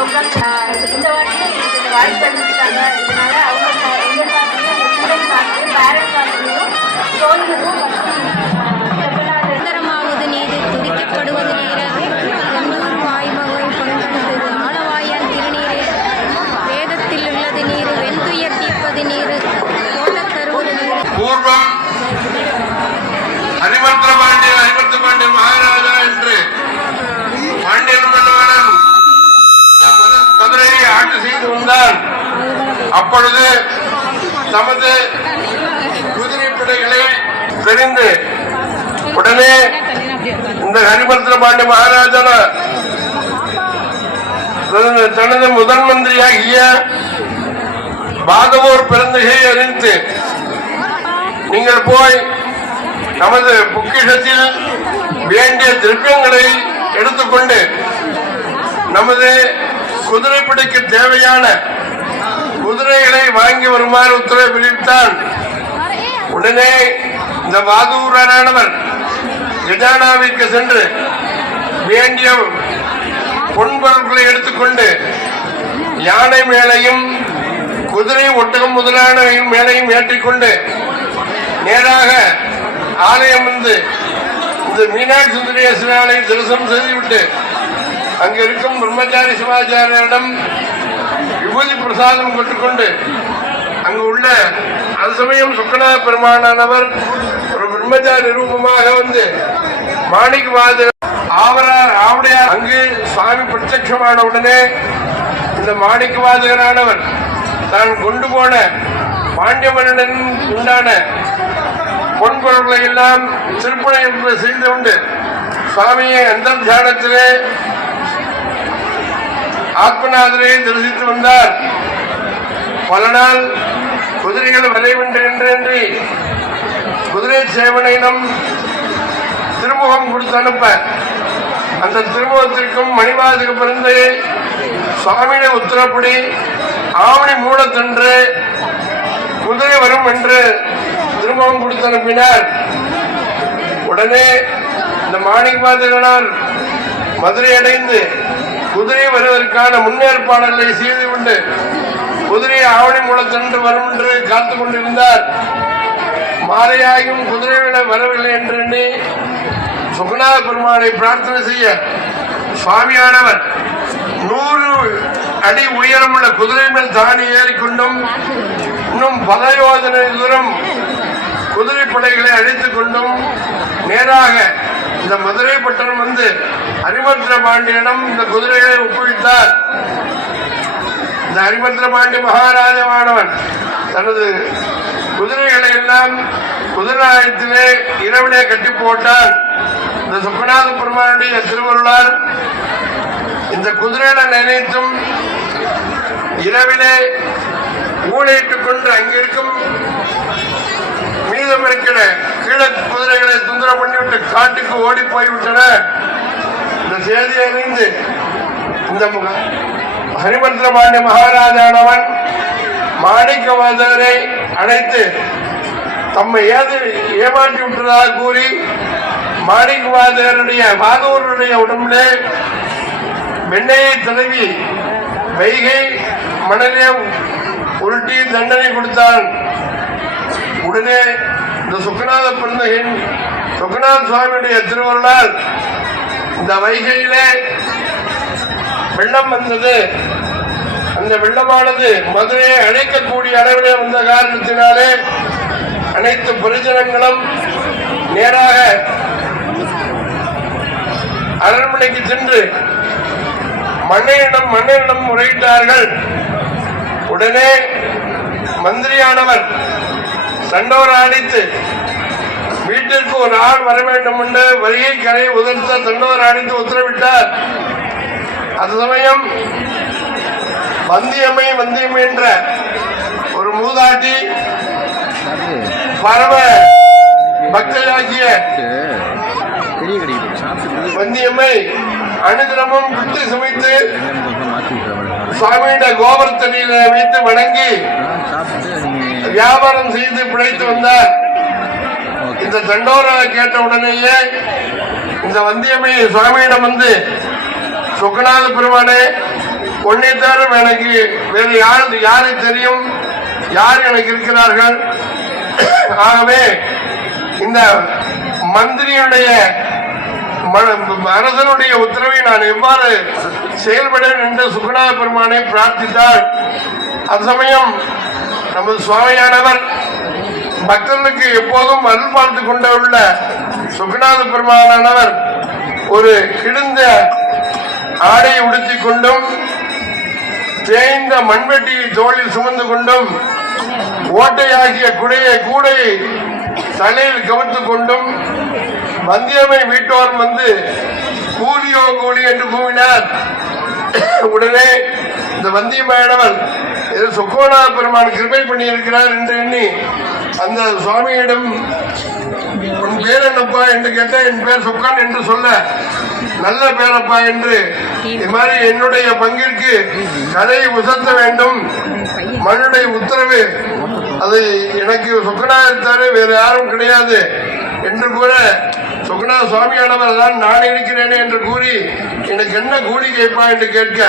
Program இந்த வாட்டி எங்களுக்கு இந்த வாய்ப்பு அளிச்சிருக்காங்க இதனால அவங்க சா- எங்க ஸ்டூடெண்ட் சார்பிலும் பேரண்ட் சார்பிலும் தோல்வியும் சுதந்திரமாவது நீது துதிக்கப்படுவது வாய்மகை திருநீரே வேதத்தில் உள்ளது நீர் வெண்துயர் தீர்ப்பது நீர் கோலத் தருவது நீர் பூர்வம் ஹரிமந்திர பாண்டியன் ஹரிமந்திர பாண்டியன் மகாராஜா என்று பாண்டியன் மன்னவன் மதுரையை ஆட்சி செய்து வந்தார் அப்பொழுது தமது குதிரைப்படைகளை தெரிந்து உடனே இந்த ஹரிபத்ர பாண்டி மகாராஜன தனது முதன் மந்திரியாகிய பாகவோர் பிறந்தகையை அறிந்து நீங்கள் போய் நமது பொக்கிஷத்தில் வேண்டிய திரவியங்களை எடுத்துக்கொண்டு நமது குதிரைப்படைக்கு தேவையான குதிரைகளை வாங்கி வருமாறு உத்தரவு பிடித்தான் உடனே இந்த வாதூரானவர் கஜானாவிற்கு சென்று வேண்டிய பொன்பொருட்களை எடுத்துக்கொண்டு யானை மேலையும் குதிரை ஒட்டகம் முதலான மேலையும் ஏற்றிக்கொண்டு நேராக ஆலயம் வந்து இந்த மீனாட்சி சுந்தரேஸ்வரர் ஆலயம் தரிசனம் செய்துவிட்டு அங்கு இருக்கும் பிரம்மச்சாரி சிவாச்சாரியரிடம் விபூதி பிரசாதம் பெற்றுக்கொண்டு அங்கு உள்ள அது சமயம் சுக்கனா பெருமானானவர் ஒரு பிரம்மச்சாரி ரூபமாக வந்து மாணிக்கவாத ஆவரார் ஆவடையார் அங்கு சுவாமி பிரத்யமான உடனே இந்த மாணிக்கவாதகரானவர் தான் கொண்டு போன பாண்டிய உண்டான உண்டான பொன்பொருள்களை எல்லாம் திருப்பணி செய்து கொண்டு சுவாமியை அந்த தியானத்திலே ஆத்மநாதரை தரிசித்து வந்தார். பல நாள் குதிரைகள் விளைவென்று குதிரை சேவனையிடம் திருமுகம் கொடுத்து அனுப்ப அந்த திருமுகத்திற்கும் மணிவாதுக்கு பிறந்து சுவாமியிட உத்தரப்படி ஆவணி மூலத்தன்று குதிரை வரும் என்று திருமுகம் கொடுத்து அனுப்பினார். உடனே இந்த மாணிக்கவாதகனார் மதுரை அடைந்து குதிரை வருவதற்கான முன்னேற்பாடுகளை செய்து கொண்டு குதிரை ஆவணி மூலத்தன்று வரும் என்று காத்துக் கொண்டிருந்தார். மாலையாயும் குதிரைகளை வரவில்லை என்று எண்ணி சுகுநாத பெருமானை பிரார்த்தனை செய்ய சுவாமியானவர் நூறு அடி உயரமுள்ள குதிரை மேல் தானி ஏறிக்கொண்டும் இன்னும் பல யோஜனை தூரம் குதிரை படைகளை அழைத்துக் கொண்டும் நேராக இந்த மதுரை பட்டணம் வந்து ஹரிமந்திர பாண்டியனிடம் இந்த குதிரைகளை ஒப்புவித்தார். இந்த ஹரிபத்ர பாண்டி மகாராஜாவானவன் தனது குதிரைகளை எல்லாம் குதிராயத்திலே இரவிலே கட்டி போட்டார். இந்த சுப்பநாத பெருமானுடைய திருவருளால் இந்த குதிரைகளை நினைத்தும் இரவிலே ஊழையிட்டுக் கொண்டு அங்கிருக்கும் மீதம் இருக்கிற கீழக்கு குதிரைகளை சுந்தரம் பண்ணிவிட்டு காட்டுக்கு ஓடி போய்விட்டன. இந்த செய்தியை அறிந்து இந்த முக- மகாராஜானவன் மாணிக்கவாதரை அழைத்து தம்மை ஏது ஏமாற்றி விட்டதாக கூறி மாணிக்கவாதருடைய மாதவருடைய உடம்பிலே வெண்ணையை தடவி வைகை மணலே உருட்டி தண்டனை கொடுத்தான். உடனே இந்த சுக்கநாத பிறந்தகின் சுக்கநாத சுவாமியுடைய திருவருளால் இந்த வைகையிலே வெள்ளம் வந்தது. அந்த வெள்ளமானது மதுரையை அழைக்கக்கூடிய அளவிலே வந்த காரணத்தினாலே அனைத்து பரிஜனங்களும் நேராக அரண்மனைக்கு சென்று மன்னனிடம் மன்னனிடம் முறையிட்டார்கள். உடனே மந்திரியானவர் சண்டோர் அடித்து வீட்டிற்கு ஒரு ஆள் வர வேண்டும் என்று வரியை கரையை உதர்த்த தண்டோர் அடித்து உத்தரவிட்டார். அது சமயம் வந்தியம்மை வந்தியம்மை என்ற ஒரு மூதாட்டி பரம பக்தராகிய வந்தியம்மை அனுதினமும் புத்தி சமைத்து சுவாமியிட கோபுரத்தடியில வைத்து வணங்கி வியாபாரம் செய்து பிழைத்து வந்தார். இந்த தண்டோரை கேட்ட உடனேயே இந்த வந்தியம்மை சுவாமியிடம் வந்து சுக்கநாத பெருமானே உன்னை தவிர எனக்கு வேறு யார் யாரை தெரியும்? யார் எனக்கு இருக்கிறார்கள்? ஆகவே இந்த மந்திரியுடைய அரசனுடைய உத்தரவை நான் எவ்வாறு செயல்படுவேன் என்று சுகுணாத பெருமானை பிரார்த்தித்தார். அது சமயம் நமது சுவாமியானவர் பக்தர்களுக்கு எப்போதும் அருள் பார்த்து கொண்டுள்ள சுகநாத பெருமானானவர் ஒரு கிழிந்த ஆடையை உடுத்திக் கொண்டும் தேய்ந்த மண்வெட்டியை தோளில் சுமந்து கொண்டும் ஓட்டையாகிய குடையை கூடையை தலையில் கவிழ்த்து கொண்டும் வந்தியமை வீட்டோர் வந்து கூலியோ கூலி என்று கூவினார். உடனே இந்த வந்தியமானவர் ஏதோ சொக்கோனா பெருமான் கிருபை பண்ணியிருக்கிறார் என்று எண்ணி அந்த சுவாமியிடம் உன் பேர் என்னப்பா? என்று கேட்ட என் பேர் சொக்கான் என்று சொல்ல நல்ல பேரப்பா என்று. இது மாதிரி என்னுடைய பங்கிற்கு கதையை உசத்த வேண்டும். மண்ணுடைய உத்தரவு அது எனக்கு சுக்கனாகத்தானே வேறு யாரும் கிடையாது. என்று கூற சுகுணா சுவாமியானவர் தான் நான் இருக்கிறேனே என்று கூறி எனக்கு என்ன கூலி கேட்பா என்று கேட்க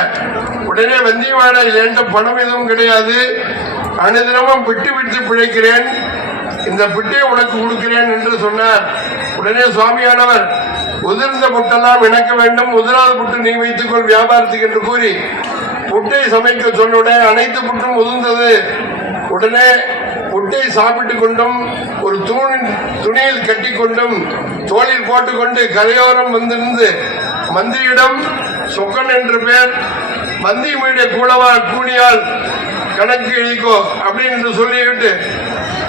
உடனே வந்தியமான என்கிட்ட பணம் எதுவும் கிடையாது. அனுதினமும் விட்டு விட்டு பிழைக்கிறேன். இந்த பிட்டை உனக்கு கொடுக்கிறேன் என்று சொன்னார். உடனே சுவாமியானவர் உதிர்ந்த புட்டெல்லாம் இணைக்க வேண்டும். உதிராத புட்டு நீ வைத்துக்கொள் வியாபாரத்துக்கு என்று கூறி புட்டை சமைக்க சொன்னுடன் அனைத்து புட்டும் உதிர்ந்தது. உடனே புட்டை சாப்பிட்டுக் கொண்டும் ஒரு தூணின் துணியில் கட்டி கொண்டும் தோளில் போட்டுக்கொண்டு கரையோரம் வந்திருந்து மந்திரியிடம் சொக்கன் என்று பெயர் மந்தியுடைய கூலவா கூலியால் கணக்கு இழிக்கோ அப்படின்னு என்று சொல்லிவிட்டு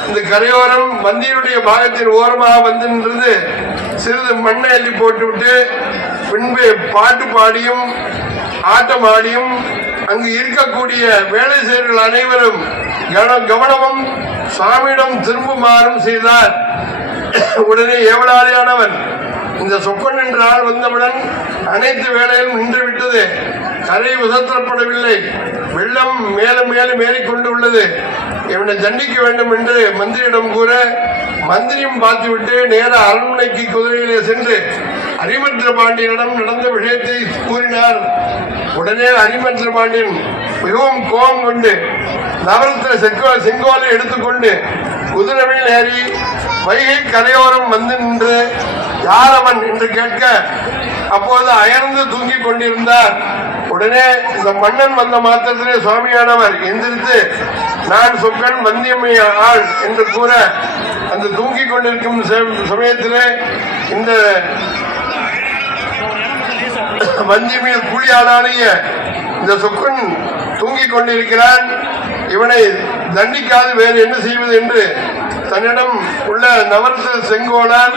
இந்த கரையோரம் மந்தியனுடைய பாகத்தின் ஓரமாக வந்து நின்றது சிறிது மண்ணை அள்ளி போட்டுவிட்டு பின்பு பாட்டு பாடியும் ஆட்டம் ஆடியும் அங்கு இருக்கக்கூடிய வேலை செய்வர்கள் அனைவரும் கவனமும் சுவாமியிடம் திரும்புமாறும் செய்தார். உடனே ஏவலாளியானவன் இந்த சொக்கன் என்ற ஆள் வந்தவுடன் அனைத்து வேலையும் நின்றுவிட்டது. கரை உசத்தப்படவில்லை வெள்ளம் மேலும் மேலும் ஏறிக்கொண்டு உள்ளது இவனை தண்டிக்க வேண்டும் என்று மந்திரியிடம் கூற மந்திரியும் பார்த்துவிட்டு நேர அரண்மனைக்கு குதிரையிலே சென்று அரிமந்திர பாண்டியனிடம் நடந்த விஷயத்தை கூறினார். உடனே அரிமந்திர பாண்டியன் மிகவும் கோபம் கொண்டு நவரத்தில் செங்கோ செங்கோலை எடுத்துக்கொண்டு குதிரவில் ஏறி வைகை கரையோரம் வந்து நின்று யார் அவன் என்று கேட்க அப்போது அயர்ந்து தூங்கிக் கொண்டிருந்தார். உடனே இந்த மன்னன் வந்த மாத்திரத்திலே சுவாமியானவர் எந்திரித்து நான் சொக்கன் வந்தியம்மை ஆள் என்று கூற அந்த தூங்கிக் கொண்டிருக்கும் சமயத்திலே இந்த வந்தியமையில் கூலியாளானிய இந்த சொக்கன் தூங்கிக் கொண்டிருக்கிறான். இவனை தண்டிக்காது வேறு என்ன செய்வது என்று தன்னிடம் உள்ள நவரசு செங்கோலால்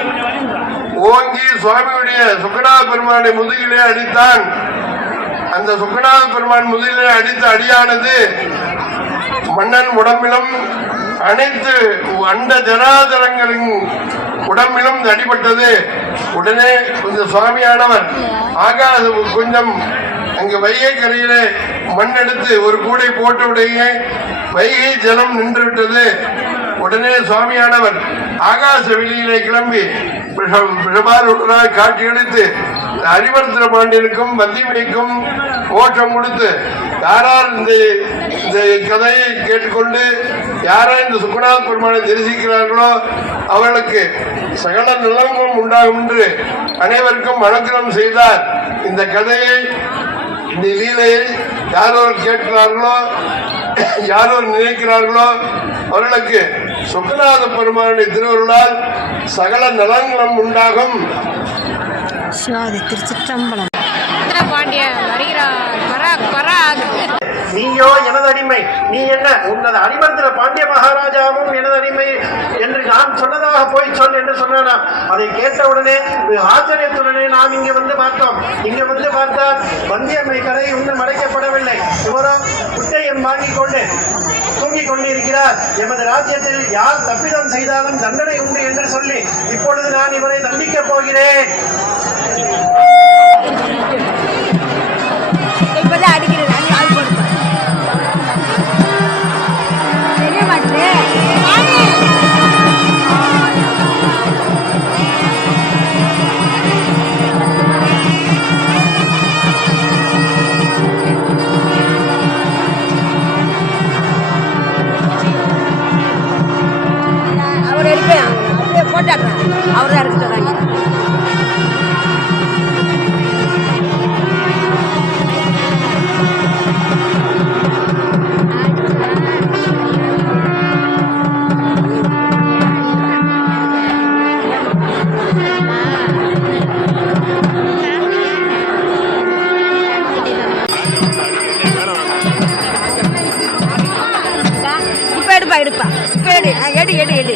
ஓங்கி சுவாமியுடைய சுக்கநாத பெருமானை முதுகிலே அடித்தான். அந்த சுக்கநாத பெருமான் முதுகிலே அடித்த அடியானது மன்னன் உடம்பிலும் அனைத்து அண்ட ஜனாதரங்களின் உடம்பிலும் அடிபட்டது. உடனே இந்த சுவாமியானவர் ஆகாது கொஞ்சம் அங்கு வைகை கரையிலே மண் எடுத்து ஒரு கூடை போட்டு விடுங்க. வைகை ஜலம் நின்று விட்டது உடனே சுவாமியானவர் ஆகாச வெளியிலே கிளம்பி பிரபாருடனாய் காட்சியளித்து அறிவர்த்தன பாண்டியனுக்கும் வந்திமைக்கும் ஓட்டம் கொடுத்து யாரால் இந்த இந்த கதையை கேட்டுக்கொண்டு யாரால் இந்த சுக்குநாத பெருமானை தரிசிக்கிறார்களோ அவர்களுக்கு சகல நிலங்களும் உண்டாகும் என்று அனைவருக்கும் வணக்கம் செய்தார். இந்த கதையை இந்த லீலையை யாரோர் கேட்கிறார்களோ யாரோர் நினைக்கிறார்களோ அவர்களுக்கு சுக்கநாத பெருமானுடைய திருவருளால் சகல நலங்களும் உண்டாகும். சிவாதி திருச்சிற்றம்பலம். பாண்டியன் வருகிறார். பரா பரா நீயோ எனது அடிமை. நீ என்ன உன்னது அடிமந்திர பாண்டிய மகாராஜாவும் எனது அடிமை என்று நான் சொன்னதாக போய் சொல் என்று சொன்னானாம். அதை கேட்டவுடனே ஒரு ஆச்சரியத்துடனே நாம் இங்கே வந்து பார்த்தோம். இங்கே வந்து பார்த்தால் வந்தியம்மை கதை இன்னும் அடைக்கப்படவில்லை. இவரோ குட்டையம் வாங்கிக் கொண்டு தூங்கிக் கொண்டிருக்கிறார். எமது ராஜ்யத்தில் யார் தப்பிதம் செய்தாலும் தண்டனை உண்டு என்று சொல்லி இப்பொழுது நான் இவரை தண்டிக்கப் போகிறேன். எடு எடு எடு எடு